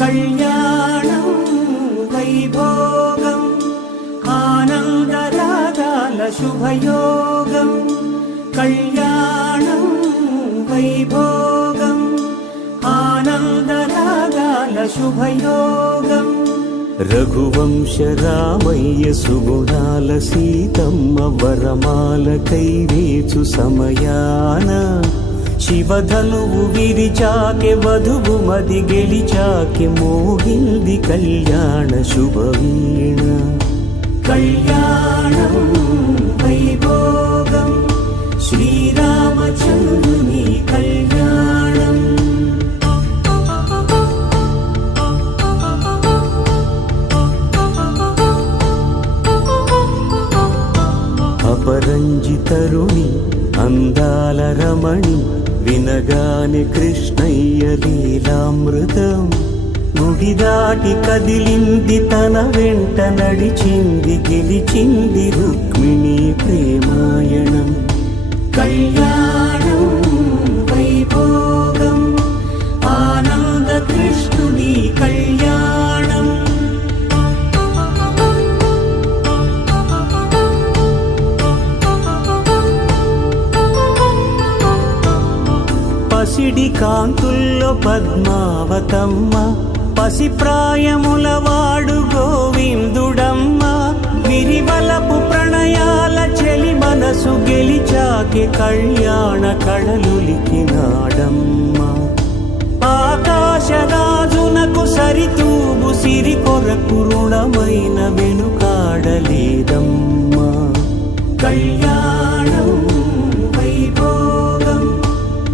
కళ్యాణం వైభోగం ఆనందరాగాల శుభయోగం కళ్యాణం వైభోగం ఆనందరాగాల శుభయోగం రఘువంశ రామయ్య సుగుణాల సీతమ్మ వరమాల కైవేచు సమయాన శివధనువు విరిచాకె వధువు మది గెలిచాకె మోగింది కళ్యాణ శుభవీణ కళ్యాణం వైభోగం శ్రీరామచంద్రుని కళ్యాణం అపరంజి తరుణి అందాల రమణి వినగాని కృష్ణయ్య లీలామృతం గుడి దాటి కదిలింది తన వెంట నడిచింది గెలిచింది రుక్మిణి ప్రేమాయణం కళ్యాణం వైభోగం ఆనంద కృష్ణుని కళ్యాణం పసిడి కాంతుల్లో పద్మావతమ్మ పసిప్రాయముల వాడు గోవిందుడమ్మ విరివలపు ప్రణయాల చెలి మనసు గెలిచాకే కళ్యాణ కళలులికినాడమ్మ ఆకాశరాజునకు సరితూగు సిరి కొరకు రుణమైన వెనుకాడలేదమ్మా కళ్యాణం వైభోగం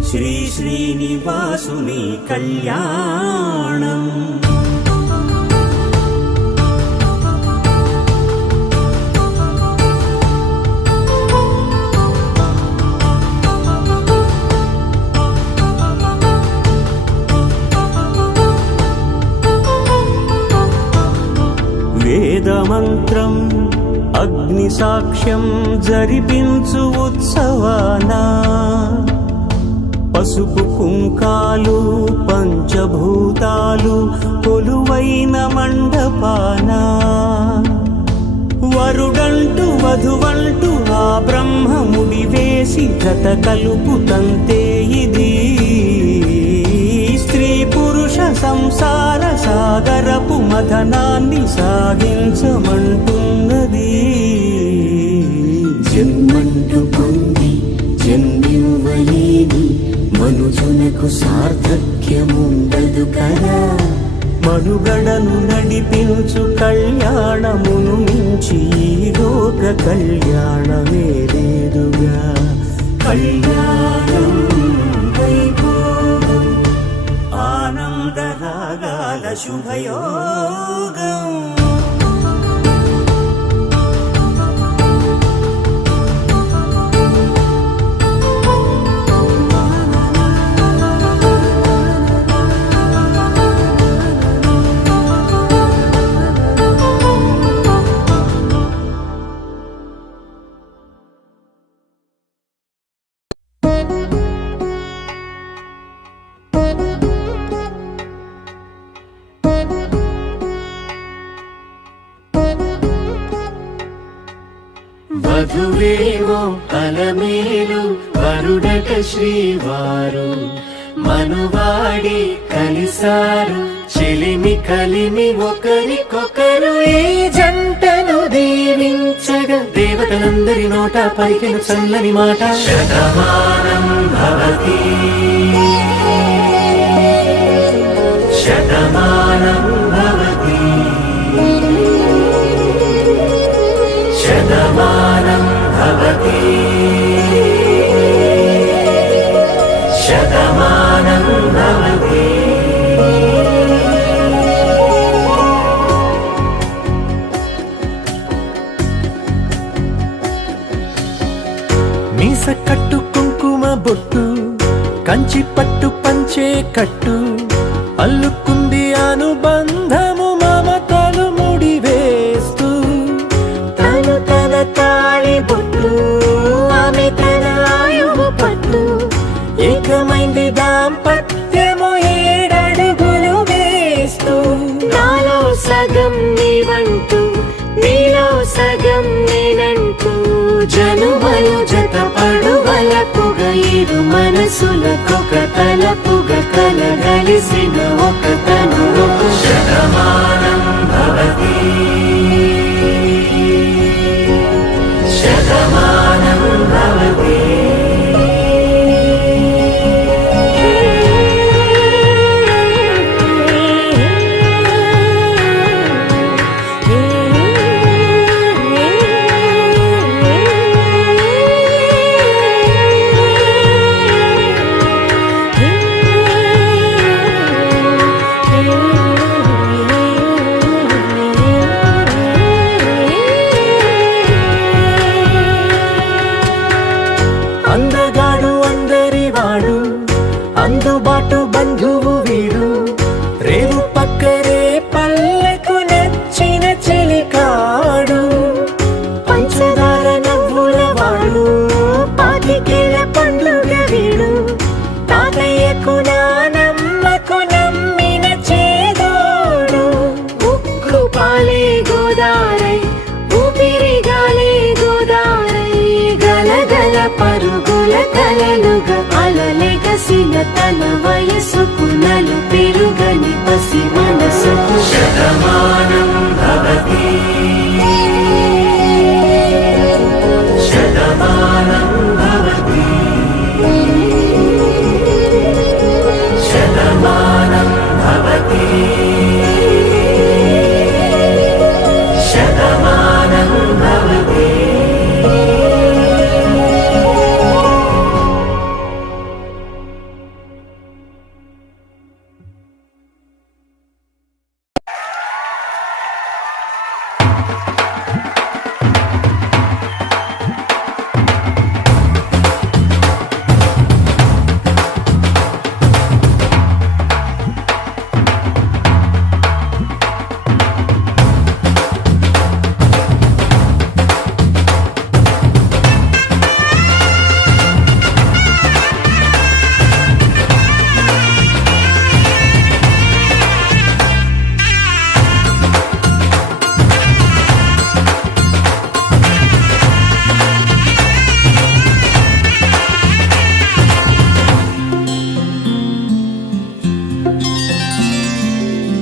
శ్రీ శ్రీనివాసుని కళ్యాణం వేదమంత్రం అగ్ని సాక్ష్యం జరిపించు ఉత్సవానా పసుపు కుంకాలు పంచభూతాలు కొలువైన మండపాన వరుడంటూ వధువంటూ ఆ బ్రహ్మముడి వేసి జత కలుపుతంతే ఇది స్త్రీ పురుష సంసార సాగరపు మథనాన్ని సాగించమంటున్నది జన్మంటూ పొంది జన్మివ్వలేని మనుజునకు సార్థక్యముండదు కదా మనుగడను నడిపించు కళ్యాణమును మించి ఈ లోక కళ్యాణమే లేదుగా కళ్యాణం వైభోగం ఆనందరాగాల శుభయోగం వధువేమో అలమేలు వరుడట శ్రీవారు మనువాడి కలిసారు చెలిమి కలిమి ఒకరికొకరు ఈ జంటను దీవించగా దేవతలందరి నోట పలికిన చల్లని మాట శతమానం భవతి శతమానం భవతి శతమానం భవతి శతమానం భవతి మీస కట్టు కుంకుమ బొట్టు కంచి పట్టు పంచే కట్టు అల్లుకుంది అనుబంధము మమతలు ముడివేస్తూ తను తన తాళి బొట్టు ఆమె తన ఆయువు పట్టు ఏకమైంది దాంపత్యము 7 అడుగులు వేస్తూ సగం నీవంటూ నీలో సగం నేనంటూ జనుమలు జతపడు వలపుగ ఇరు మనసులకొక తలపుగ కలగలిసిన ఒక తనువు శతమానం భవతి శతమానం భవతి అందగాడు అందరివాడు అందుబాటు బంధువు వీడు రేవు పక్కరే పల్లెకు నచ్చిన చెలికాడు పంచదార నవ్వుల వాడు పాతికేల పండుగ వీడు తాతయ్యకు నానమ్మకు నమ్మిన చేదోడు ఉక్కు పాలే గోదారై ఊపిరిగాలే గోదారై గలగల పరుగుల కలలుగా అలలెగసిన తన వయసుకు నలు పెరుగని పసి మనసుకు శతమానం భవతి శతమానం భవతి శతమానం భవతి శతమానం భవతి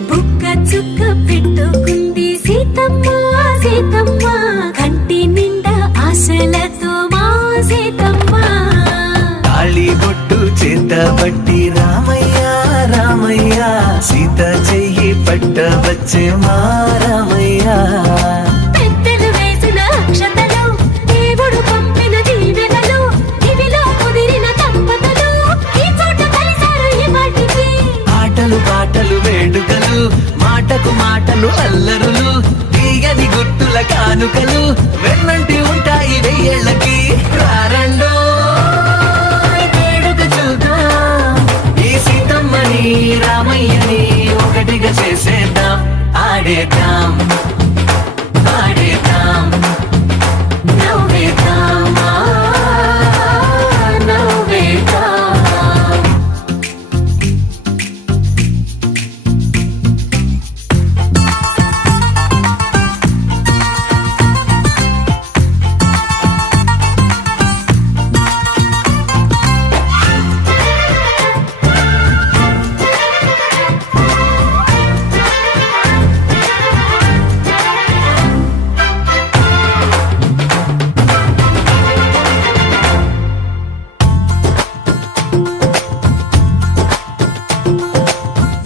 బుక్క చుక్క పెట్టుకుంది సీతమ్మ సీతమ్మ కంటి నిండా ఆశలతో మా సీతమ్మ తాళి బొట్టు చేత పట్టి రామయ్య రామయ్య సీత చెయ్యి పట్ట వచ్చే మా రామయ్య పెద్దలు వేసిన అక్షతలు దేవుడు పంపిన దీవెనలు ఇవిలో కుదిరిన దంపతులు ఈ చోట కలిసారు ఈ వాటికి ఆటలు పాటలు వేడుకలు మాటకు మాటలు అల్లరులు తీయని గుర్తుల కానుకలు వెన్నంటి ఉంటాయి వెయ్యేళ్ళకి రారండో వేడుక చూద్దాం ఈ సీతమ్మని రామయ్యని ఒకటిగా చేసేద్దాం ఆడేద్దాం ఆడేద్దాం నవ్వేద్దాం నవ్వేద్దాం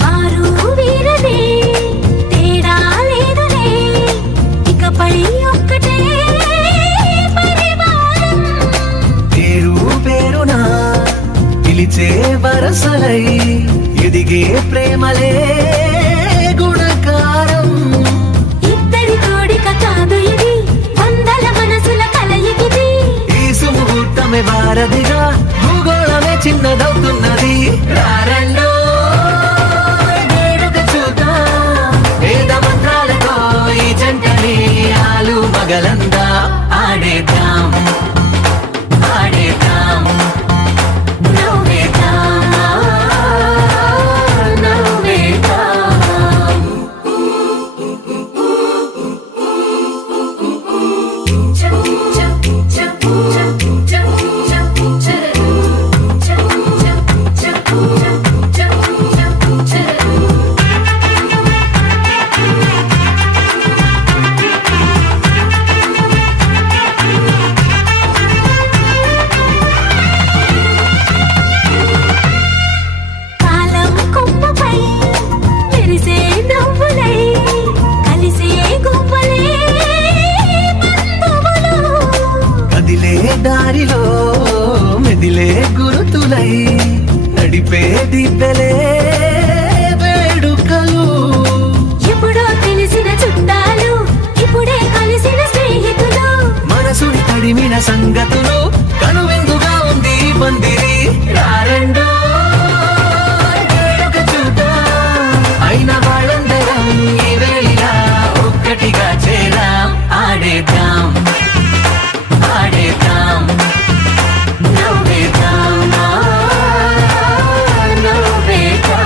వారు వీరనే తేడా లేదులే ఇకపై ఒక్కటే పరివారం పేరు పేరునా పిలిచే వరసలై ఎదిగే ప్రేమలే గుణకారం ఇద్దరి కోడిక కాదు ఇది వందల మనసుల కలయికిది ఈ సుముహూర్తమే వారధిగా భూగోళమే చిన్నదవుతున్నది రారండో వేడుక చూద్దాం వేద మంత్రాలతో ఈ జంటని ఆలు మగలందా ఆడేద్దాం ఆడేద్దాం నవ్వేద్దాం నవ్వేద్దాం కలిపే దిబ్బెలే వేడుకలు. ఎప్పుడో తెలిసిన చుట్టాలు ఇప్పుడే కలిసిన స్నేహితులు, మనసుని తడిమిన సంగతులు కనువిందుగా ఉంది ఈ పందిరి. రారెండో వేడుక చూద్దాం, అయిన వాళ్ళందరం ఈ వేళ ఒక్కటిగా చేరాం. ఆడేద్దాం ఆడేద్దాం నవ్వేద్దాం నవ్వేద్దాం.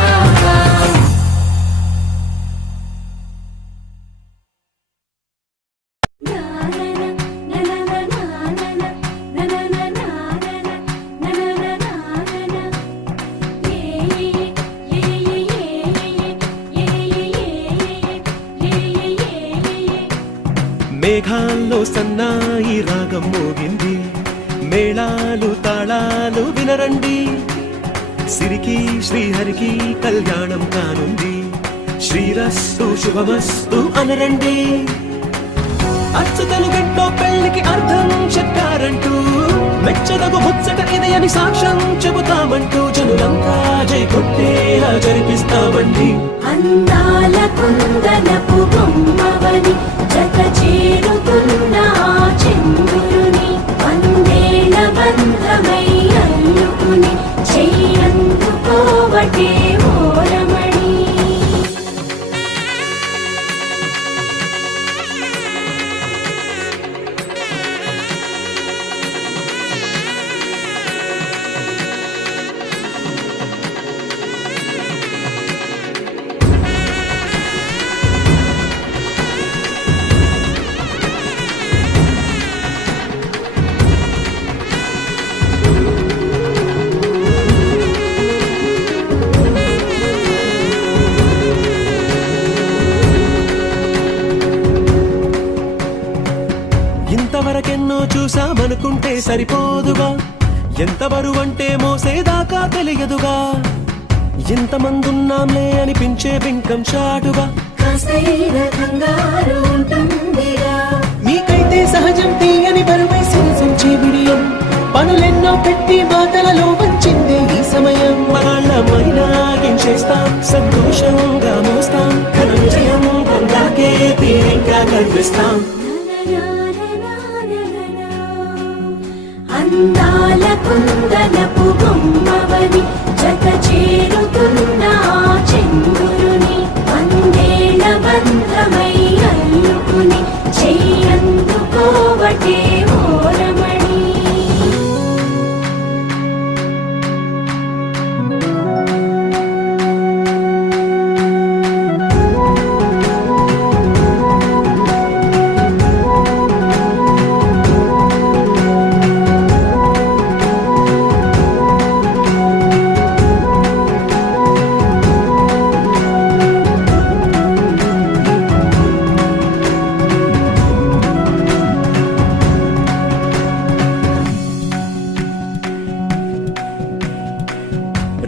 మేఘాల్లో సన్నాయి రాగం మోగింది, మేళాలు తాళాలు వినరండి. సిరికి శ్రీహరికి కళ్యాణం కానుంది, శ్రీరస్తు శుభమస్తు అనరండి. అచ్చుతలు గంటో పెళ్లికి అర్థం చెప్పారంటూ, మెచ్చదగు ముచ్చట ఇది అని సాక్ష్యం చెబుతామంటూ, జనులంతా జై కొట్టేలా జరిపిస్తామండి. అందాల కుందనపు బొమ్మవని జత చేరుతున్న ఆ చంద్రుని, వందేల బంధమై అల్లుకుని చెయ్యందుకోవటే ఓరమణి. ఇంతవరకెన్నో చూసామనుకుంటే సరిపోదుగా, ఎంత బరువంటే మోసేదాకా తెలియదుగా. ఇంతమందున్నాంలే అనిపించే బింకం చాటుగా, కాస్తైన కంగారు ఉంటుందిగా. మీకైతే సహజం తీయని బరువై సంచే బిడియం, పనులెన్నో పెట్టి మాటలలో వంచిందే ఈ సమయం. మనాళ్ళమైనా గించేస్తాం, సంతోషంగా మోస్తాం, ఘన విజయం పొందాకే తీరిగ్గా కనిపిస్తాం. అందాల కుందనపు బొమ్మవని జత చేరుతున్న ఆ చంద్రుని, వందేల బంధమై అల్లుకుని చెయ్యందుకోవటే ఓరమణి.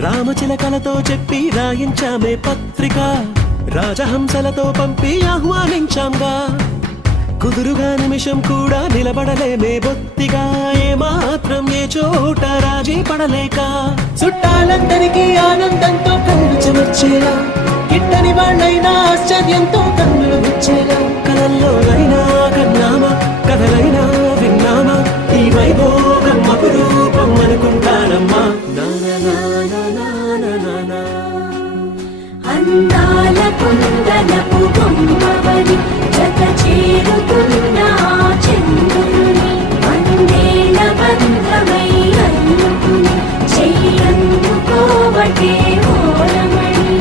రామచిలకలతో చెప్పి రాయించామే పత్రిక, రాజహంసలతో పంపి ఆహ్వానించాంగా. కుదురుగా నిమిషం కూడా నిలబడలేమే బొత్తిగా, ఏ మాత్రం ఏ చోట రాజీ పడలేక. చుట్టాలందరికీ ఆనందంతో కళ్ళు చెమర్చేలా, గిట్టని వాళ్ళైనా ఆశ్చర్యంతో కన్నులు విచ్చేలా. కలల్లోనైనా కన్నామా, కథలైనా విన్నామా, ఈ వైభోగం అపురూపం అనుకుంటానమ్మా. అందాల కుందనపు బొమ్మవని జత చేరుతున్న ఆ చంద్రుని, వందేల బంధమై అల్లుకుని చెయ్యందుకోవటే ఓరమణి.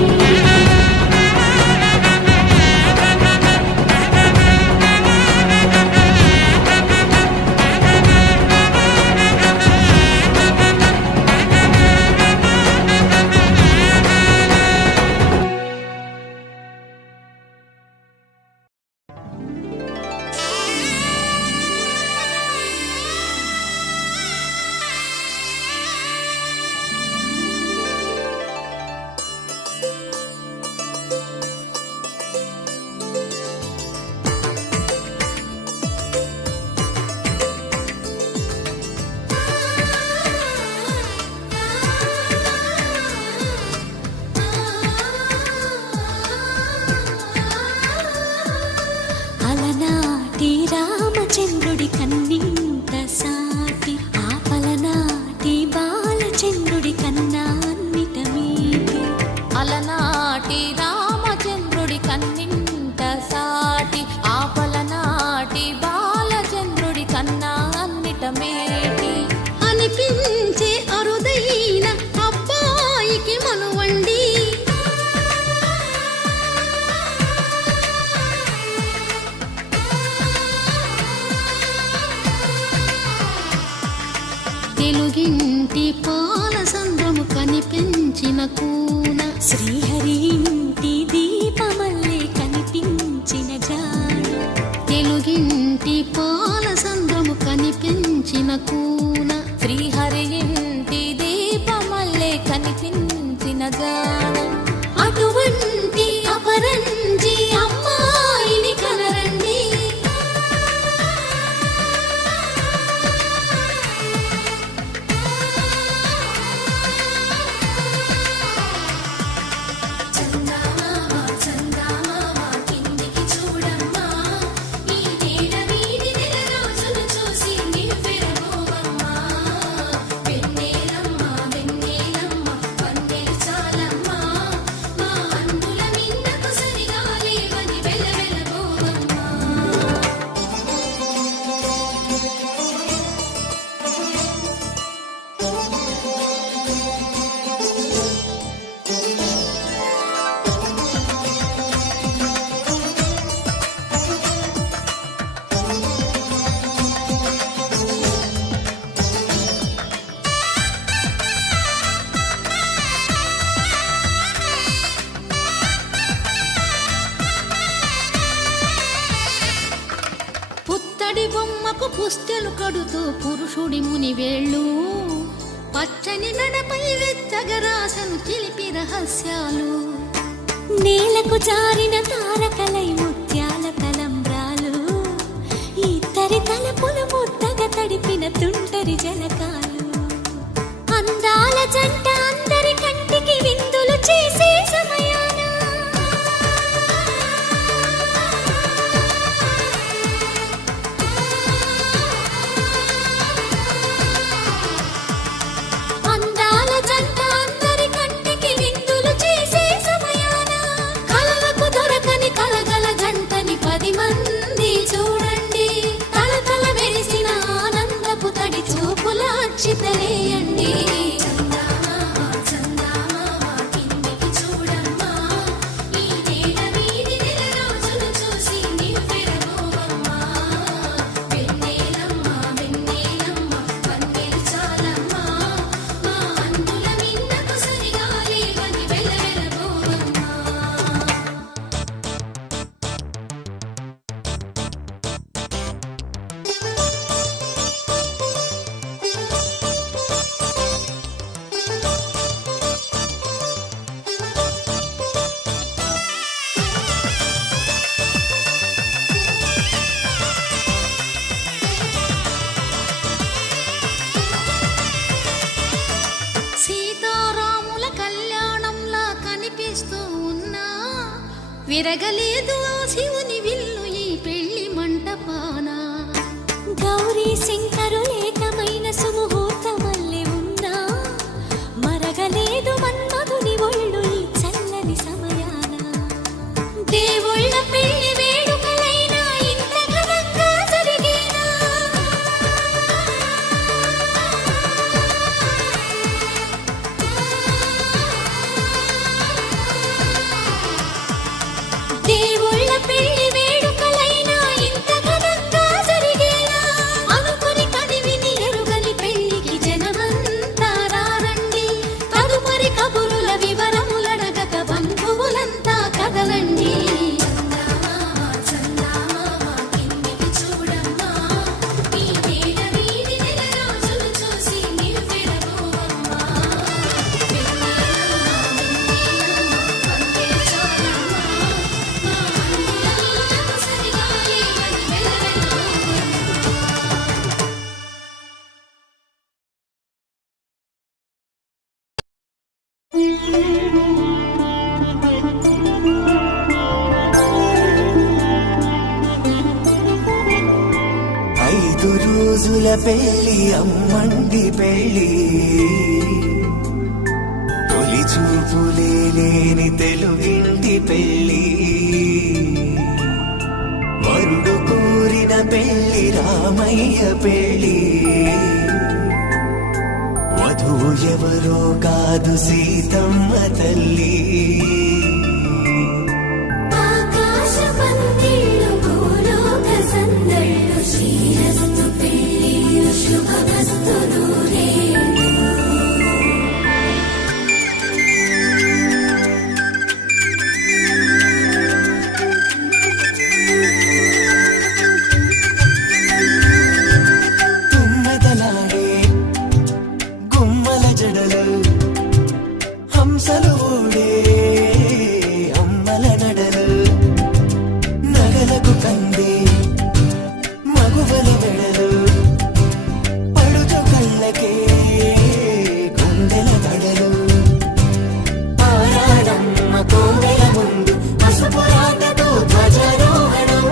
అలనాటి రామచంద్రుడి కన్నింట సాటి ఆపలనాటి బాలచంద్రుడి కన్నా అన్నిట మేటి అనిపించే అరుదైన అబ్బాయికి మనువండి తెలుగింటి పాల సంద్రము కనిపించిన కూన శ్రీహరి ఇంటి దీపమల్లే కనిపించిన జాడు తెలుగింటి పాల సంద్రము కనిపించిన కూన శ్రీహరి ఇంటి దీపమల్లే కనిపించిన జాడు అటువంటి అపరంజి అమ్మాయిని కనరండి పుత్తడి బొమ్మకు పుస్తెలు కడుతూ పురుషుడి ముని వేళ్ళు పచ్చని నడపై వెచ్చగరాసను చిలిపి రహస్యాలు నేలకు జారిన తారకలై ముత్యాల తలంబ్రాలు ఇద్దరి తలపులు ముద్దగా తడిపిన తుంటరి జలకాలు అందాల జంట అందరి కంటికి విందులు చేసే సమయాన అందాల జంట అందరి కంటికి విందులు చేసే సమయాన కలలకు దొరకని కలగల జంటని 10 మంది చూడండి తలతల మెరిసిన ఆనందపు తడి చూపుల అక్షితలేయండి సీతారాముల కళ్యాణంలా కనిపిస్తూ ఉన్నా విరగలేదు ఆ శివుని విల్లు ఈ పెళ్లి మంటపాన గౌరీ శంకరులేకమైన సుముహూర్తమల్లె ఉన్నా మరగలేదు మన్మధుని ఒళ్ళు ఈ చల్లని సమయాన దేవుళ్ళ పెళ్లి వేడుకలైనా ఇంత ఘనంగా జరిగేనా దేవుళ్ళ పెళ్లి వేడుకలైనా ఇంత ఘనంగా జరిగేలా అనుకుని కదివిని ఎరుగని పెళ్లికి జనమంతా రారండి తదుపరి కబురుల వివరములడగక బంధువులంతా కదలండి ఐదు రోజుల పెళ్లి అమ్మండి పెళ్లి తొలి చూపుల తప్పులే లేని తెలుగింటి పెళ్ళి వరుడు కోరిన పెళ్ళి రామయ్య పెళ్ళి వధువు ఎవరో కాదు సీతమ్మ తల్లి ఆకాశ పందిళ్ళు భూలోక సందళ్ళు శ్రీరస్తు పెళ్ళిళ్ళు శుభమస్తు నూరేళ్ళు తుమ్మెదలాడే గుమ్మల జడలు హంసలు ఊడే అమ్మల నడలు నగలకు కంది మగువల వెడలు పడుచు కళ్ళకే గుండెల దడలు ఆరాడమ్మ కోవెల ముందు పసుపు రాటతో ధ్వజారోహణం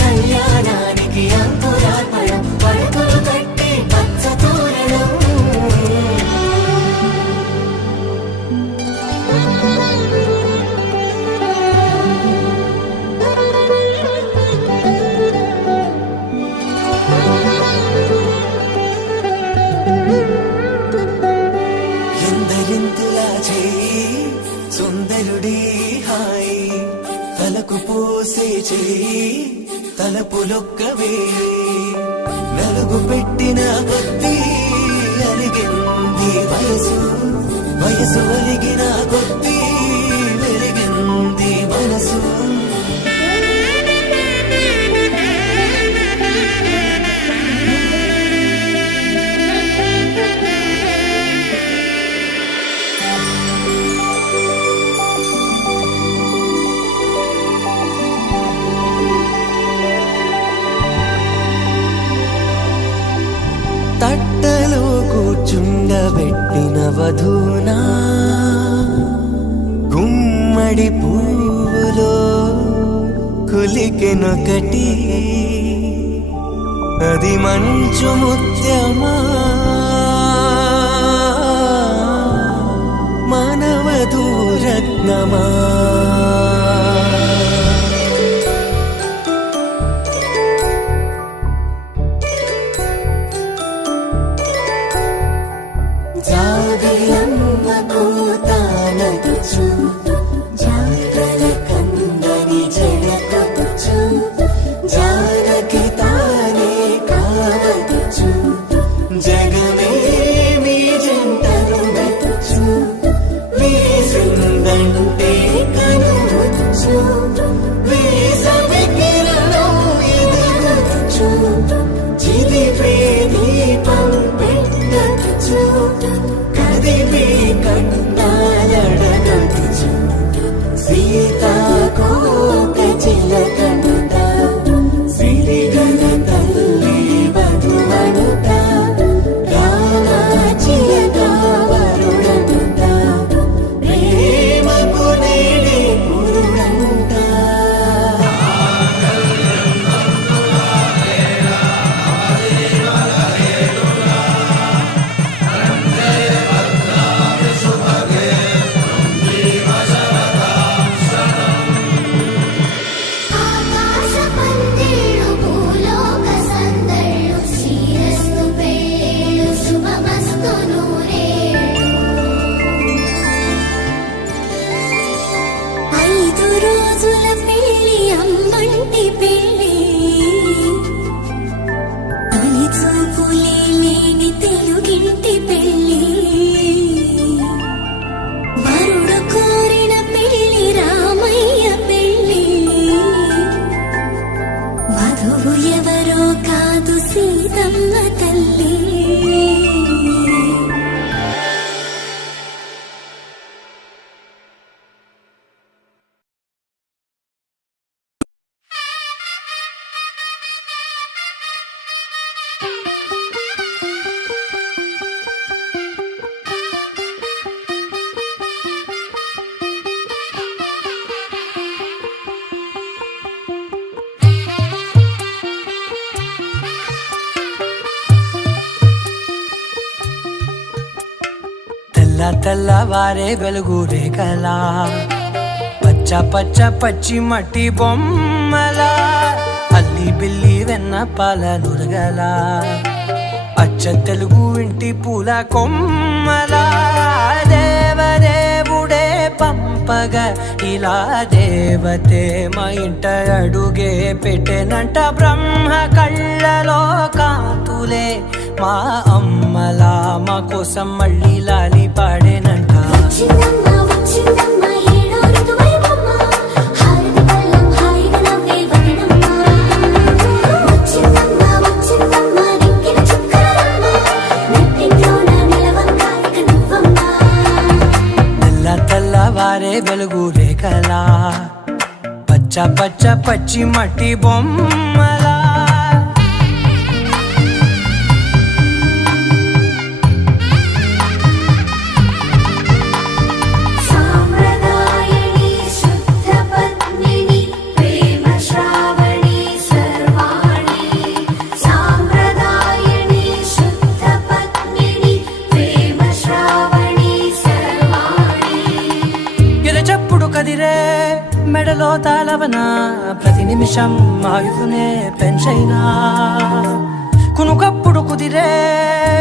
కళ్యాణానికి అంకురార్పణం పడకలు కట్టి పచ్చ తోరణం ఎందరింతులా చేయి సుందరుడి హాయి తలకు పోసే చేయి తలపులొక్కవే నలుగు పెట్టిన కొద్దీ అలిగింది వయసు వయసు అలిగిన కొద్దీ వెలిగింది మనసు తట్టలో కూర్చుండబెట్టిన వధూనా గుమ్మడి పువ్వులో కులికెనొకటి అది మంచు ముత్యమా మానవధూరత్నమా జాగలమ్మ కోతానదుచు జాగల కందని జడకపుచు జానకి తానే కావదుచు జగమే మీ జంటను వెతుచు వీసిందంటే కనువదుచు వేసవి కిరణం ఎదుగుచు చిదిపే దీపం పెట్టదుచు కదిపే కండాలడగదుచు సీతాకోక చిలకనుత సిరిగల తల్లి వధువనుత రామాచిలక వరుడనుత ప్రేమకు నేడే పురుడంట ఆకాశ పందిళ్ళు భూలోక సందళ్ళు శ్రీరస్తు పెళ్ళిళ్ళు శుభమస్తు నూరేళ్ళు 5 రోజుల పెళ్ళి అమ్మంటి పెళ్ళి తొలి చూపులే లేని తెలుగింటి పెళ్ళి వరుడు కోరిన పెళ్ళి రామయ్య పెళ్ళి వధువు ఎవరో కాదు సీతమ్మ తల్లి తెల్లవారే వెలుగు రేఖలా పచ్చ పచ్చ పచ్చి మట్టి బొమ్మలా అల్లి బిల్లి వెన్న పాల నురగలా అచ్చ తెలుగు ఇంటి పూల కొమ్మలా దేవదేవుడే పంపగా ఇలా దేవతే మా ఇంట అడుగే పెట్టెనంట బ్రహ్మ కళ్ళలో కాంతులే మా అమ్మలా మా కోసం మళ్ళీ లాలి పాడేనంట తెల్లవారే వెలుగు రేఖలా పచ్చ పచ్చ పచ్చి మట్టి బొమ్మలా కదిరే మెడలో తాళవన ప్రతి నిమిషం ఆయుధునే పెంచైనా కునుకప్పుడు కుదిరే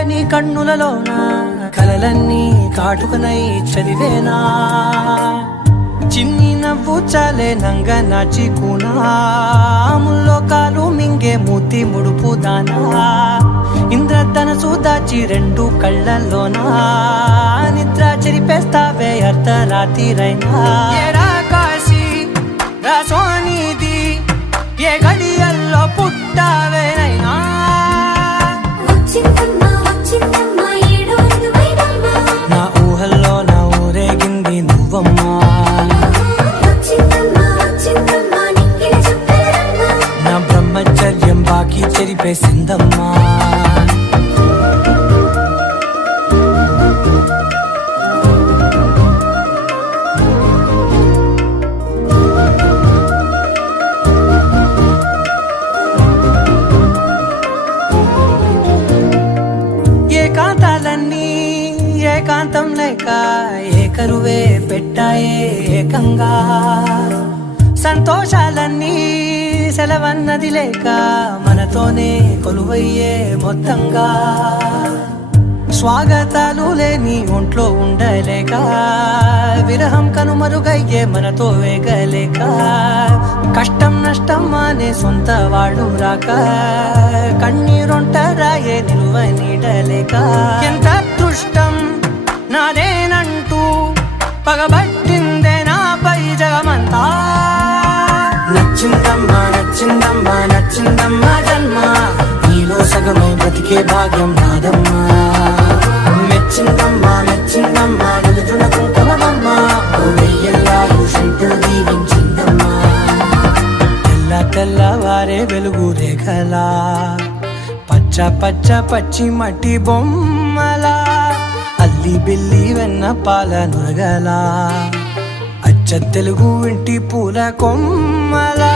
నీ కన్నులలోన కలలన్నీ కాటుకనై చదివేనా చిన్ని నవ్వు చాలే నంగ నాచి కూనాముల్లో కాలు మింగే మూతి ముడుపు దానా ఇంద్రధనసు దాచి రెండు కళ్ళల్లోనా నిద్ర చెరిపేస్తావే అర్ధరాత్రిరైనా ఏడా కాశీ రాసోనిది ఏ గడియల్లో పుట్టావేనైనా నా ఊహల్లో నా ఊరేగింది నువ్వమ్మా నా బ్రహ్మచర్యం బాకీ చెరిపేసిందమ్మా ఏకాంతాలన్నీ ఏకాంతం లేక ఏకరువే పెట్టాయే ఏకంగా సంతోషాలన్నీ సెలవన్నది లేక మనతోనే కొలువయ్యే మొత్తంగా స్వాగతాలు లేని ఒంట్లో ఉండలేక విరహం కనుమరుగయ్యే మనతో వేగలేక కష్టం నష్టం అనే సొంత వాడు రాక కన్నీరొంటరాయే నిలువ నీడలేక ఎంత అదృష్టం నాదేనంటూ పగబట్టిందే నాపై జగమంతా నచ్చిందమ్మా నచ్చిందమ్మా నచ్చిందమ్మా జన్మ నీలో సగమై బ్రతికే భాగ్యం నాదమ్మా మెచ్చిందమ్మా మెచ్చిందమ్మా నిలుచున కుంకుమమ్మా వెయ్యల్లా శంకులు దీవించిందమ్మా తెల్లవారే వెలుగు రేఖలా పచ్చ పచ్చ పచ్చి మట్టి బొమ్మలా అల్లి బిల్లి వెన్న పాల నురగలా అచ్చ తెలుగు ఇంటి పూల కొమ్మలా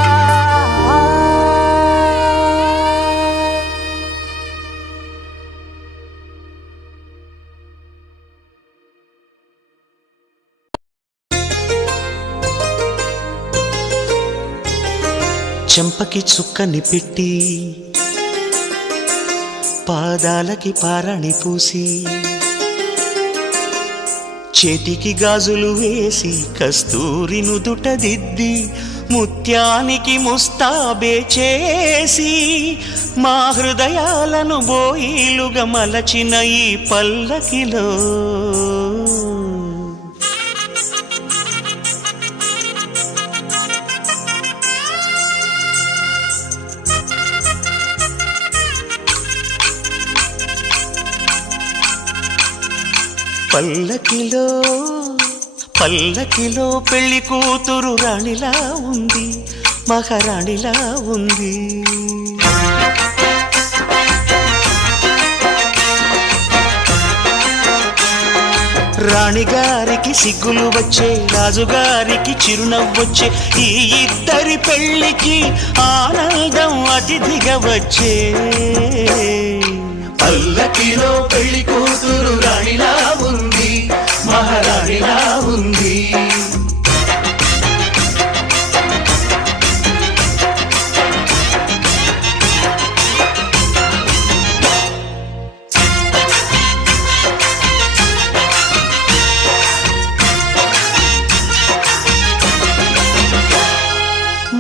చెంపకి చుక్కని పెట్టి పాదాలకి పారణి పూసి చేతికి గాజులు వేసి కస్తూరి నుదుట దిద్ది ముత్యానికి ముస్తాబే చేసి మా హృదయాలను బోయిలుగా మలచిన ఈ పల్లకిలో పల్లకిలో పల్లకిలో పెళ్లి కూతురు రాణిలా ఉంది, మహారాణిలా ఉంది. రాణిగారికి సిగ్గులు వచ్చే, రాజుగారికి చిరునవ్వొచ్చే, ఈ ఇద్దరి పెళ్లికి ఆనందం అతిథిగా వచ్చే. పల్లకిలో పెళ్లి కూతురు రాణిలా ఉంది, మహారాణిలా ఉంది.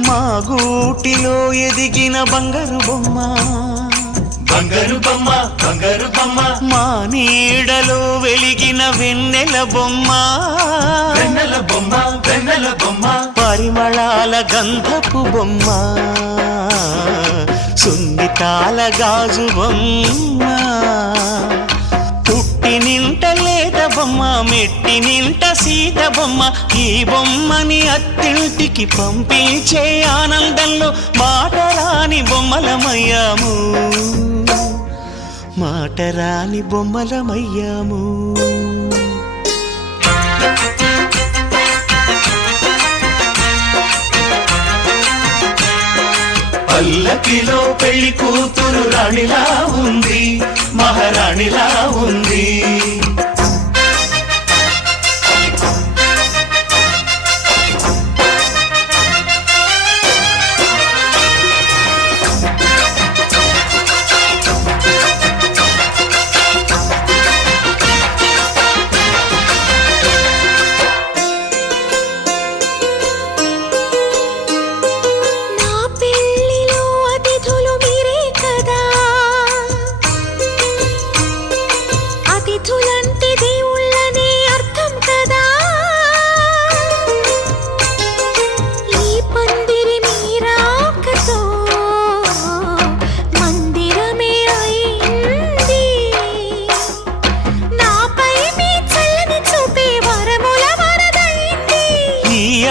మా గూటిలో ఎదిగిన బంగారు బొమ్మ, బంగారు బొమ్మ, బంగారు బొమ్మ, మా నీడలో వెలిగిన వెన్నెల బొమ్మ, వెన్నెల బొమ్మ, వెన్నెల బొమ్మ, పరిమళాల గంధపు బొమ్మ, సున్నితాల గాజు బొమ్మ, పుట్టి నింట లేత బొమ్మ, మెట్టి నింట సీత బొమ్మ, ఈ బొమ్మని అత్తింటికి పంపించే ఆనందంలో మాటరాని బొమ్మలమయ్యాము, మాటరాని బొమ్మలమయ్యాము. పల్లకిలో పెళ్లి కూతురు రాణిలా ఉంది, మహారాణిలా ఉంది.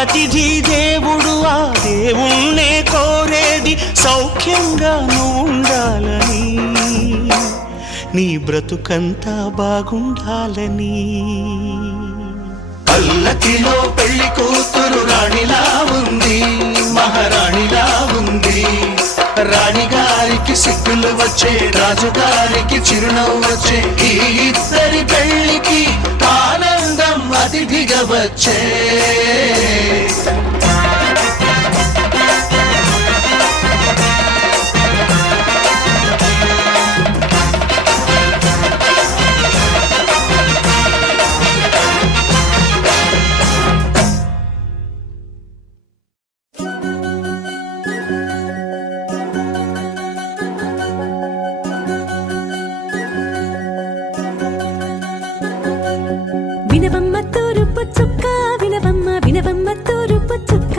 అతిథి దేవుడు ఆ దేవుణ్ణే కోరేది సౌఖ్యంగా నువ్వుండాలని, నీ బ్రతుకంతా బాగుండాలని. పల్లకిలో పెళ్లి కూతురు రాణిలా ఉంది, మహారాణిలా ఉంది. రాణిగారికి సిగ్గులు వచ్చే, రాజుగారికి చిరునవ్వు వచ్చే, ఈ ఇద్దరి పెళ్లికి ఆనందం అతిథిగా వచ్చే. వినవమ్మ తూరుపు చుక్క, వినవమ్మ వినవమ్మ తూరుపు చుక్క,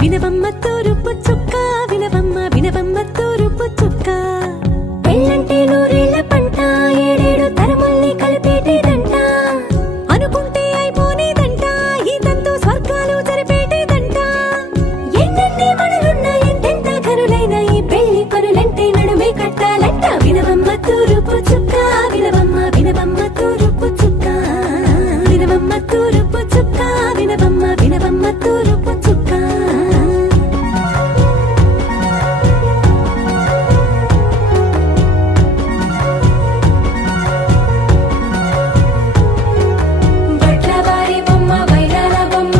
వినవమ్మ తూరుపు చుక్క, వినవమ్మ వినవమ్మ తూరుపు చుక్క. పెళ్ళంటే నూరేళ్ల పంట, ఏడేడు తరముల్ని కలిపేటేదంట, అనుకుంటే అయిపోనేదంట, ఈ తంతు స్వర్గాలు జరిపేటేదంట. ఎన్నెన్ని మనలున్న ఎంతెంత కరులైన ఈ పెళ్లి పనులంటే నడుమే కట్టాలంట. వినవమ్మ తూరుపు చుక్క, వినవమ్మ వినవమ్మ తూరుపు చుక్క, వినవమ్మ తూరుపు చుక్క, వినవమ్మ వినవమ్మ తూరుపు చుక్క. బట్లవారి బొమ్మ, వైరాల బొమ్మ,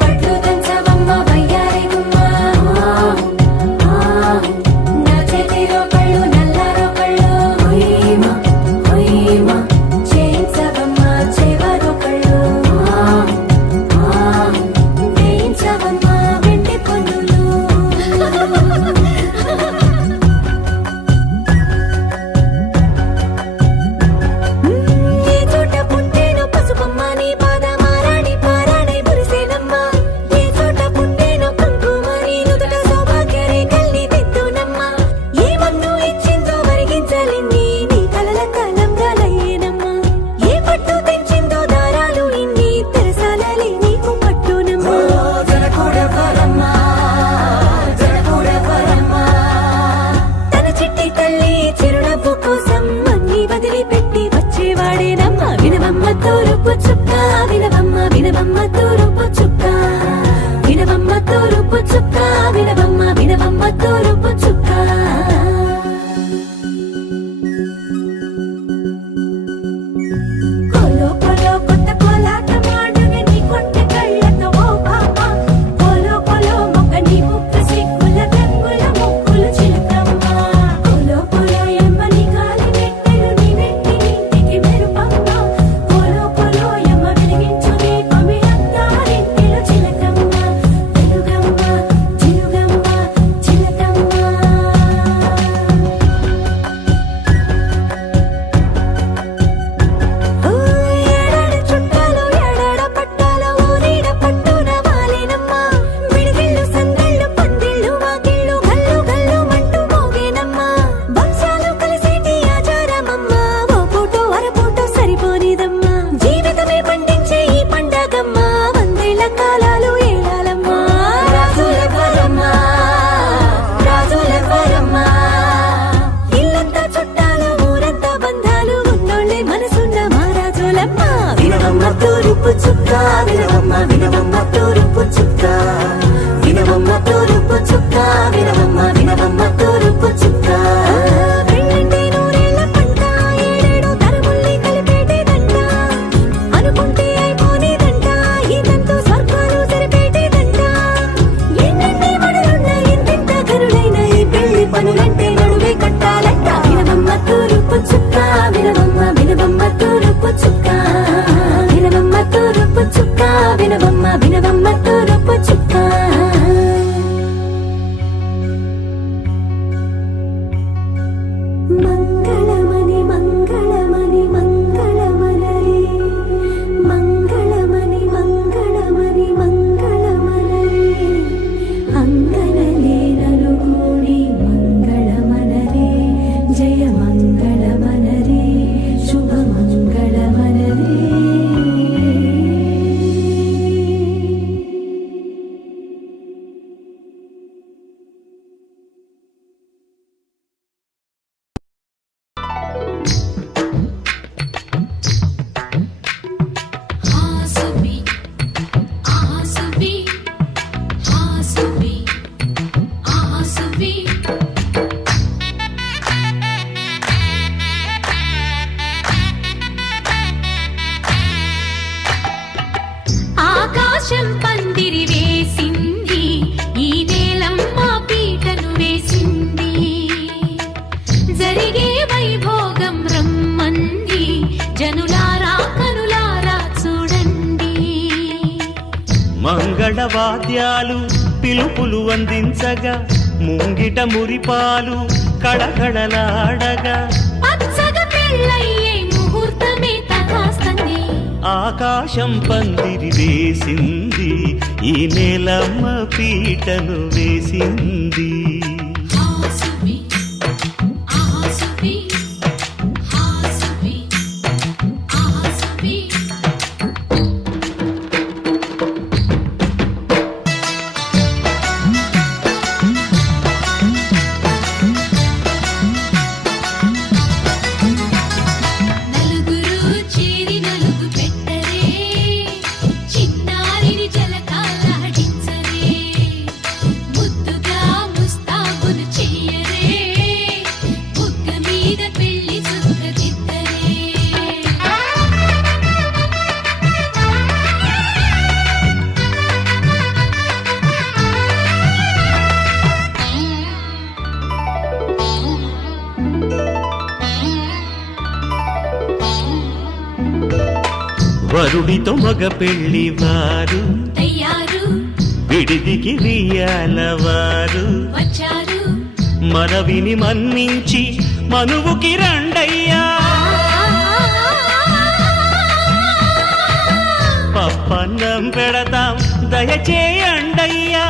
బట్లు దంచవమ్మ, వయ్యారి గుమ్మ, నా చేతిలో కళ్ళు, నల్లారో కళ్ళు, చేయించవమ్మ చేవారో కళ్ళు, వేయించవమ్మ వెండి పొన్నులు. ఏ చోట పుట్టేనో పసుపమ్మ, నీ పాద మారాణి పారాణై మురిసేనమ్మ. ఏ చోట పుట్టేనో కుంకుమ, నీ నుదుట సౌభాగ్య రేఖల్ని దిద్దునమ్మ. ఏ మన్ను ఇచ్చిందో మరిగించలిన్ని, నీ కలల కాలంగా లయ్యేనమ్మ. ఏ పట్టు తెంచిందో దారాలు ఇన్ని, తెరసాలలి నీకు పట్టునమ్మ. జనకూడెవరమ్మ, జనకూడెవరమ్మ, తన చిట్టి తల్లి చిరునవ్వు కోసం అన్ని వదిలిపెట్టి వచ్చేవాడేనమ్మ. వినవమ్మ తూరుపు చుక్క, వినవమ్మ వినవమ్మ తూరుపు చుక్క, వినవమ్మ తూరుపు చుక్క, వినవమ్మ వినవమ్మ తూరుపు చుక్క. వినవమ్మ తూరుపు చుక్క వినవమ్మ వినవమ్మ తూరుపు చుక్క వినవమ్మ తూరుపు చుక్క వినవమ్మ వినవమ్మ తూరుపు చుక్క పెళ్ళంటే నూరేళ్ల పంట ఏడేడు తరముల్ని కలిపేటేదంట అనుకుంటే అయిపోనేదంట ఈ తంతు స్వర్గాలు సరిపేటేదంట ఎన్నెన్ని మడులున్న ఎంతెంత కరుడైన ఈ పెళ్లి పనులంటే నడువే కట్టాలంట వినవమ్మ తూరుపు చుక్క వినవమ్మ వినవమ్మ తూరుపు చుక్క వినవమ్మ తూరుపు చుక్క వినవమ్మ వినవమ్మ తూరుపు చుక్క మంగళమణి మంగళమణి మంగళమలరే మంగళమణి మంగళమణి మంగళమలరే అంగనలే నలుగూడి మంగళమనరే జయ మంగళమనరే శుభ మంగళమనరే హాసుబి ఆసుబి హాసుబి ఆసుబి ఆకాశం పందిరి వేసింది ఈ నేలమ్మ పీటను వేసింది జరిగే వైభోగం రమ్మంది జనులారా కనులారా చూడండి మంగళవాద్యాలు పిలుపులు అందించగా ముంగిట మురిపాలు కళకళలాడగా పచ్చగా పెళ్ళయ్యే ముహూర్తమే తగాస్తుంది ఆకాశం పందిరి వేసింది ఈ నేలమ్మ పీటను వేసింది హాసుబి ఆసుబి హాసుబి ఆసుబి నలుగురు చేరి నలుగు పెట్టరే చిన్నారిని జలకాలాడించరే ముద్దుగా ముస్తాబును చెయ్యరే బుగ్గ మీద పెళ్లి చుక్క దిద్దరే వరుడితో మగ పెళ్లి వారు తయ్యారు విడిదికి వియ్యాల వారు వచ్చారు మనవిని మన్నించి మనువుకి రండయ్యా పప్పన్నం పెడతాం దయచేయండయ్యా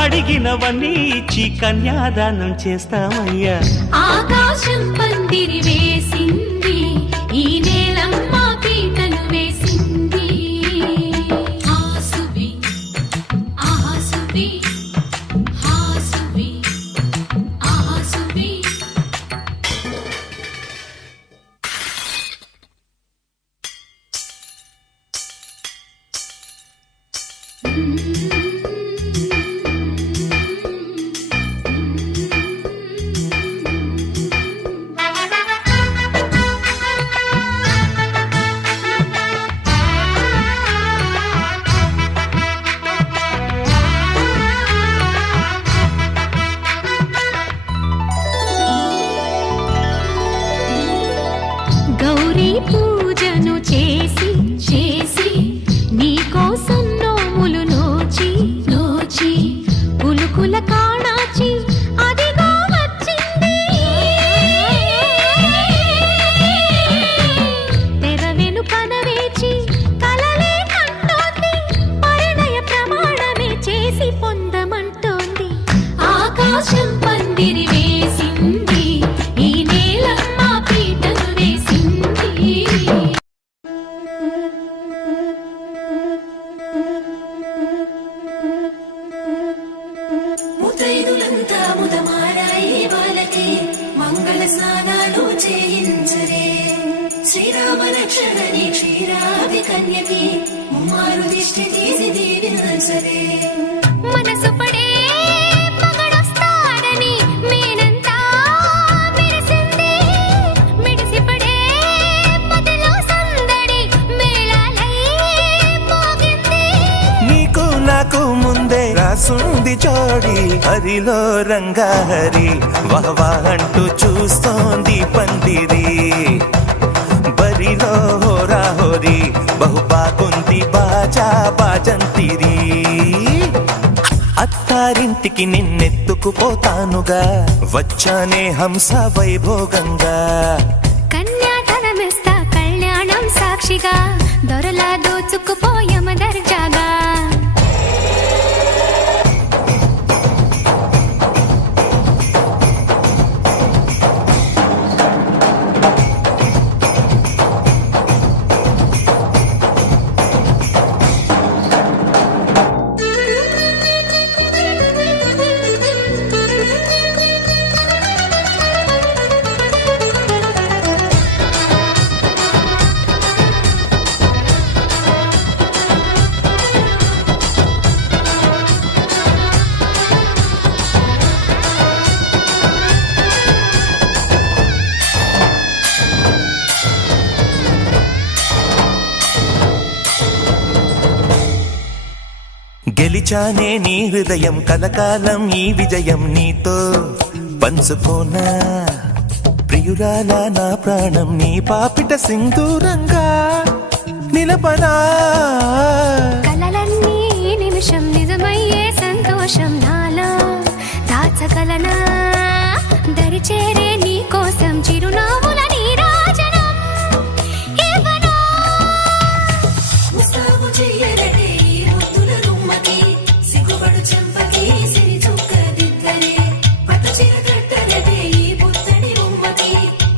అడిగినవన్నీ ఇచ్చి కన్యాదానం చేస్తామయ్యా ఆకాశం పందిరి వేసింది ఈ నేలమ్మ పీటను వేసింది హాసుబి ఆసుబి హాసుబి ఆసుబి గౌరీ పూజను చేసి చేసి నీకోసం నోములు నోచి కన్యకి ముమ్మారు దిష్టి తీసి దీవించరే మనసు పడే మగడొస్తాడని మేనంతా మెరిసింది మిడిసి పడే మదిలో సందడి మేళాలై మోగింది నీకు నాకు ముందే రాసుంది జోడి హరిలో రంగాహరి వహవా అంటూ చూస్తోంది పందిరి బరిలో హోరా హోరి బహు బాగుంది బాజా బాజంతిరి అత్తారింటికి నిన్నెత్తుకుపోతానుగా వచ్చానే హంస వైభోగంగా కన్యాధనమిస్తా కళ్యాణం సాక్షిగా దొరలా దోచుకుపోయమ దర్జాగా గెలిచానే నీ హృదయం కలకాలం ఈ విజయం నీతో పంచుకోనా ప్రియురాలా నా ప్రాణం నీ పాపిట సింధూరంగా నిలపనా కలలన్నీ నిమిషం నిజమయ్యే సంతోషం నాలో దాచగలనా దరిచేరే నీ కోసం చిరునవ్వుల నీరాజనం ఇవ్వనా ముస్తాబు చెయ్యరటే ఈ ముద్దుల రుమ్మకి సిగ్గుపడు చెంపకి సిరి చుక్క దిద్దలే పట్టు చీర కట్టరటే ఈ పుత్తడి బొమ్మకి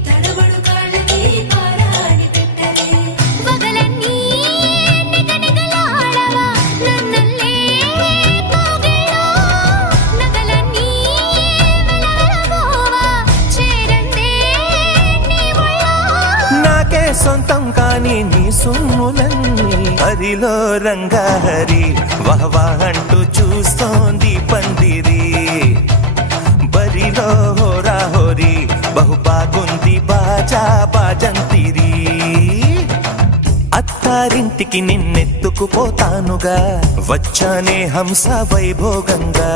తడబడు కాళ్ళకి పారాడి పెట్టలే పగలన్నీ నిగనిగలాడవా నన్నల్లే కోగిలో నగలన్నీ వెలవెలబోవా చేరందే నీ ఒళ్ళో నాకే సొంతం కాని నీ సొమ్ములన్నీ హరిలో రంగాహరి వహవా అంటూ చూస్తోంది పందిరి బరిలో హోరా హోరి బహు బాగుంది బాజా బాజంతిరి అత్తారింటికి నిన్నెత్తుకుపోతానుగా వచ్చానే హంస వైభోగంగా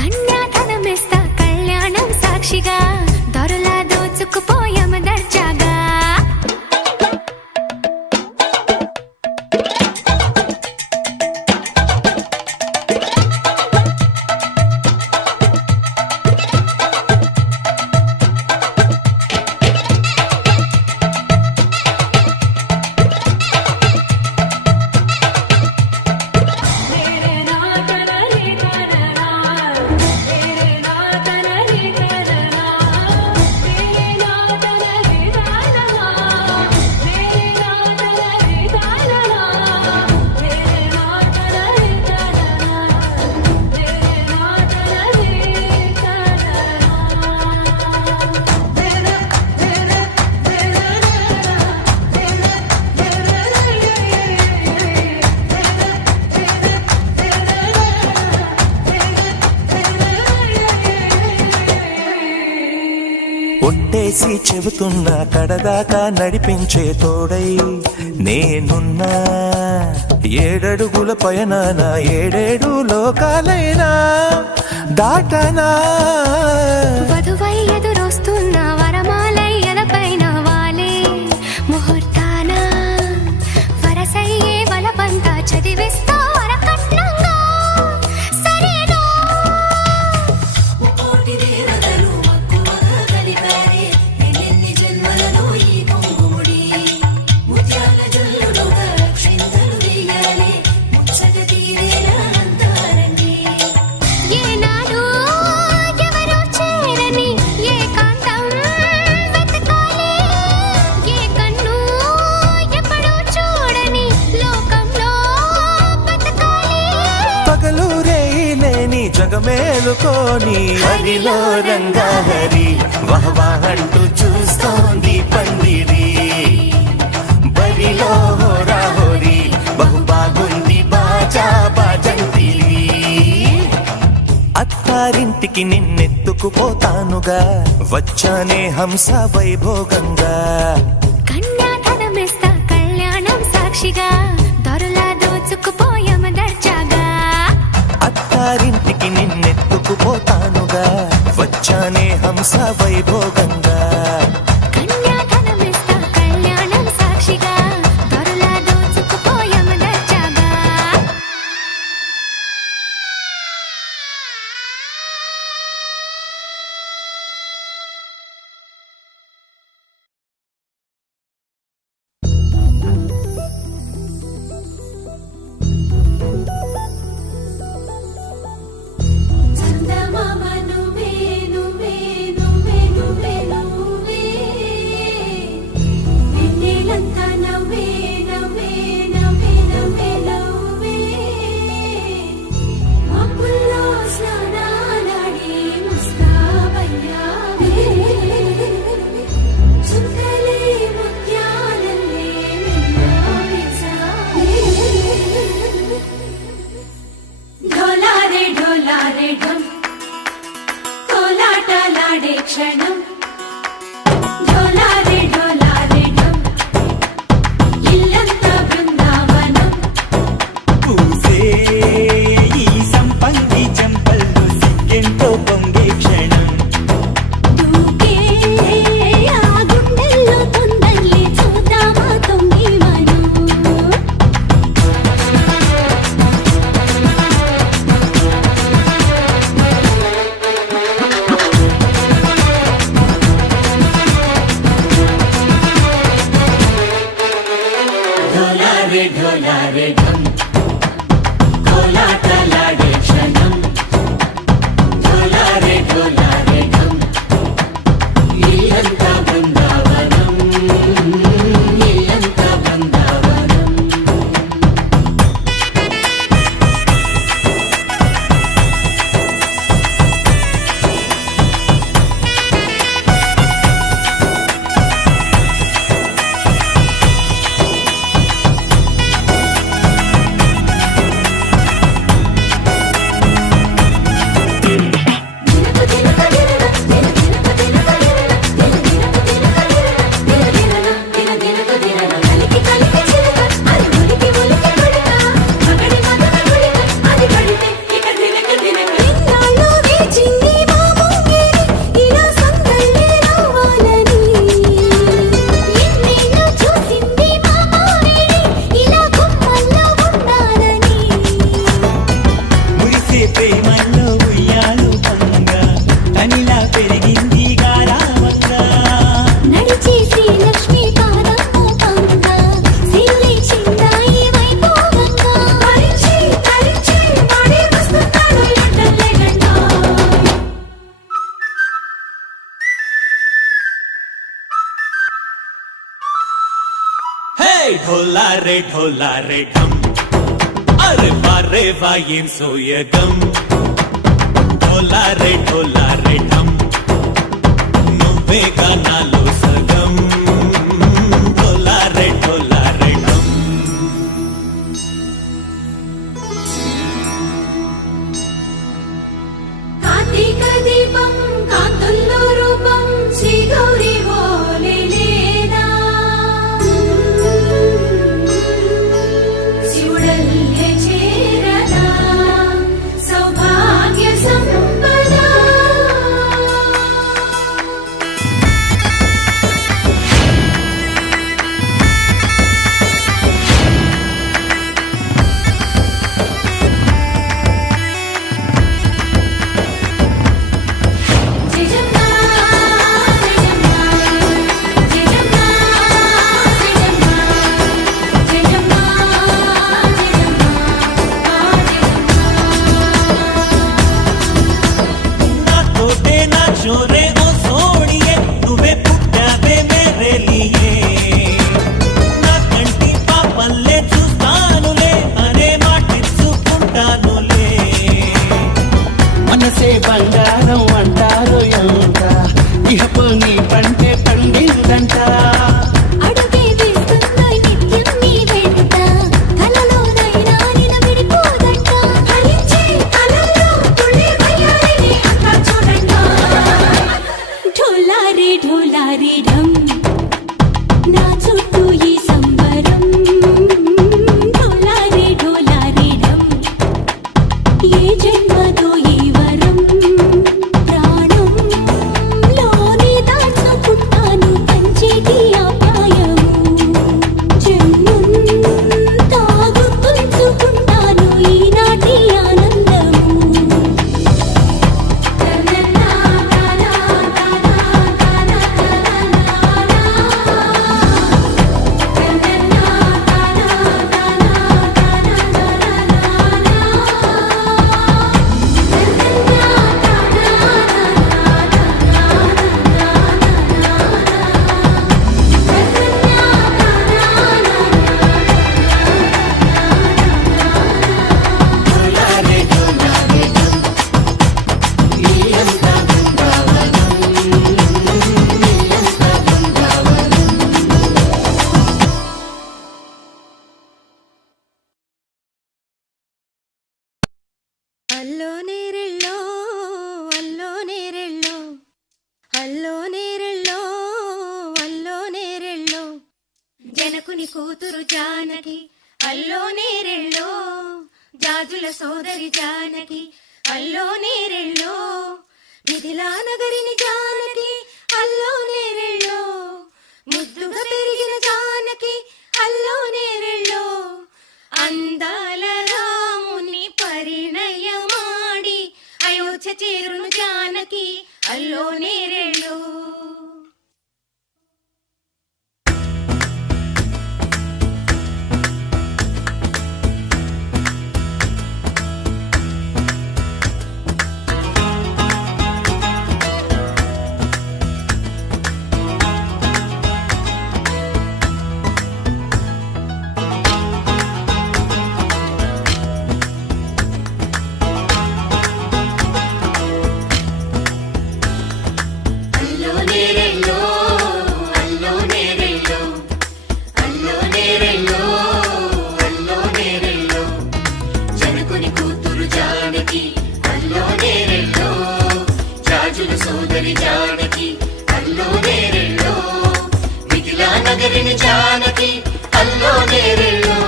కన్యాధనమిస్తా కళ్యాణం సాక్షిగా దొరలా దోచుకుపోయమ దర్జాగా ఒట్టేసి చెబుతున్నా కడదాకా నడిపించే తోడై నేనున్నా ఏడడుగుల పయనాన ఏడేడు లోకాలైనా దాటనా వధువై ఎదురొస్తున్న వరమాలై ఎలపైన వాలే ముహూర్తాన వరసయ్యే వలపంతా చదివిస్తా వరకట్నంగా సరేనా కోటి దేవతలు మక్కువగా కలిపారే ఎన్నెన్ని జన్మలలో ఈ పొంగుముడి ముత్యాల జల్లులుగా క్షింతలు వేయాలి ముచ్చట తీరేలా అంతారండి ఏనాడు ఎవరో చేరని ఏకాంతం వెతకాలి ఏ కన్ను ఎప్పుడూ చూడని లోకంలో బతకాలి పగలు రేయిలేని జగమేలుకోని హరిలో రంగాహరి వహవా అంటూ చూస్తోంది పందిరి బరి హోరీలో హోరా హోరీ బహు బాగుంది బాజా బాజంతివి. అత్తారింటికి నిన్నెత్తుకుపోతానుగా వచ్చానే హంస వైభోగంగా. కన్యాధనమిస్తా కళ్యాణం సాక్షిగా దొరలా దోచుకుపోయామ దర్జాగా. అత్తారింటికి నిన్నెత్తుకుపోతానుగా వచ్చానే హంస వైభోగంగా. కన్యాధనమిస్తా కళ్యాణం సాక్షిగా దొరలా దోచుకుపోయామ దర్జాగా. చందమామ నువ్వే నువ్వే నువ్వే నువ్వే నువ్వే వెన్నెలంతా నవ్వే నవ్వే నవ్వే నవ్వే నవ్వే మబ్బుల్లో స్నానాలాడి ముస్తాబయ్యావే చుక్కలే ముత్యాలల్లే మెరిసావే ఢోలారే ఢోలారే ఢం కోలాటలాడే క్షణం ఢోలారే ఢోలారే ఢం ఇల్లంతా బృందావనం పూసే ఈ సంపంగి చెంపల్లో సిగ్గెంతో పొంగే క్షణం. దూకే ఆ గుండెల్లో తొందరలే చూద్దామా తొంగి మనం. ఢోలారే ఢోలారే ఢం కోలాటలాడే క్షణం ఢోలారే ఢోలారే ఢం ఇల్లంతా బృందావనం ఇల్లంతా బృందావనం. ఇన్నాళ్ళు వేచింది మా ముంగిరి ఇలా సందళ్ళే రావాలని. ఎన్నేళ్ళు చూసింది మా మామిడి ఇలా గుమ్మల్లో ఉండాలని. మురిసే ప్రేమల్లో ఉయ్యాలు పంగా తనిలా పెరిగింది గారావంగా. నడిచే శ్రీలక్ష్మి పాదం మోపంగా సిల్లి చిందాయి వైభోగంగా. తరించి తరించి వాడే వస్తున్నాడు ఎండలే గంట హే ఢోలారే ఢోలారే ఢం అరే వారే వా ఏం సోయగం. ఢోలారే ఢోలారే ఢం నువ్వే గానాలో సగం. ఢోలారే ఢోలారే ఢం కార్తీక దీపం కాంతుల్లో రూపం శ్రీ గౌరీ ఓలే లేదా శివుడల్లే చేరదా సౌభాగ్య సంపద. అల్లో నేరెళ్ళో అల్లో నేరెళ్ళో అల్లో నేరెళ్ళో అల్లో నేరెళ్ళో జనకుని కూతురు జానకి అల్లో నేరెళ్ళో జాజుల సోదరి జానకి అల్లో నేరెళ్ళో మిథిలా నగరిని జానకి అల్లో నేరెళ్ళో ముద్దుగా పెరిగిన జానకి అల్లో నేరెళ్ళో అందాల రాముని పరిణయమాడి అయోధ్య చేరును జానకి అల్లో నేరెళ్ళో సోదరి జానకి అల్లో నేరెళ్ళో మిథిలా నగరిని జానకి అల్లో నేరెళ్ళో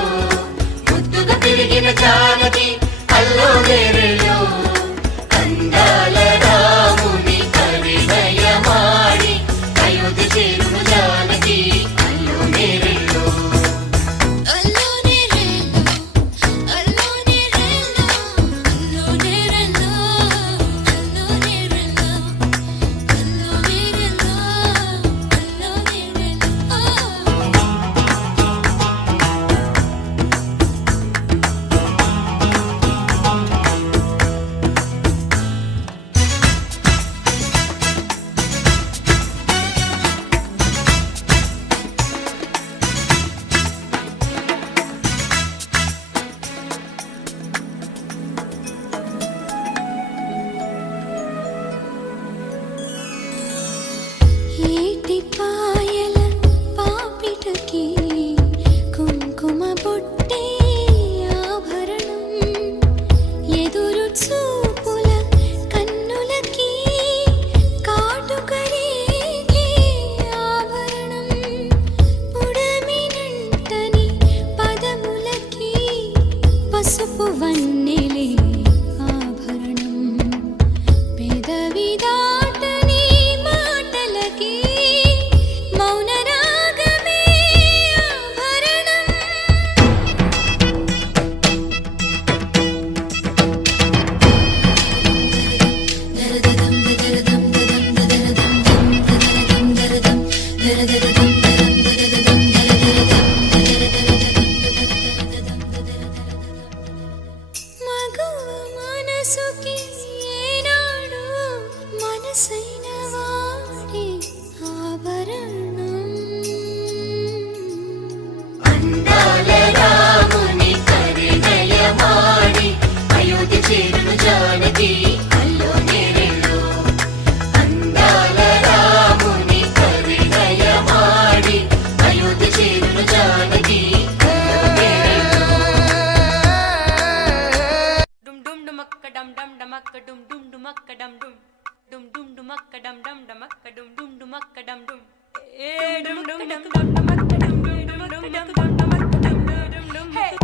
ముద్దుగా పెరిగిన జానకి అల్లో నేరెళ్ళో అందాల రాముని పరిణయమాడి అయోధ్య చేరును జానకి అల్లో నేరెళ్ళో అల్లో నేరెళ్ళో అల్లో నేరెళ్ళో అల్లో నేరెళ్ళో అల్లో నేరెళ్ళో అల్లో నేరెళ్ళో అల్లో నేరెళ్ళో ఏటి పాయల పాపిటకి కుంకుమ బొట్టే ఆభరణం ఎదురు చూపుల కన్నులకి కాటుకరేగే ఆభరణం పుడమినంటని పదములకి పసుపు వన్నెలే ఆభరణం పెదవి దాటని మాటలకి మౌన రాగమే ఆభరణం దరదదం దరదం దదం దరదం దరదం దరదం దరదం దరదం మగువ మనసుకి ఏనాడు మనసైన వాడి ఆభరణం అందాల రాముని పరిణయమాడి అయోధ్య చేరును జానకి అల్లో నేరెళ్ళో అందాల రాముని పరిణయమాడి అయోధ్య చేరును జానకి అల్లో నేరెళ్ళో dum dum dumakka dum dum dumakka dum dum dumakka dum dum dum dum dumakka dum dum dumakka dum dum dumakka dum dum dum dum dum dumakka dum dum dumakka dum dum dumakka dum dum dum hey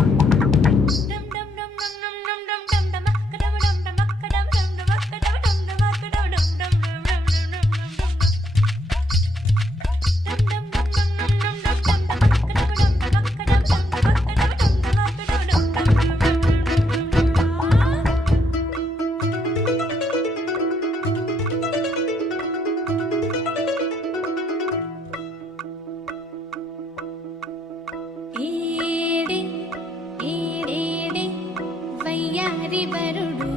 dum dum dum dum dum dum dum dum dumakka dum dum dumakka dum dum dumakka dum dum dumakka dum dum dum dum dum dum dum dum dum ఏడే ఏడే వయ్యారి వరుడు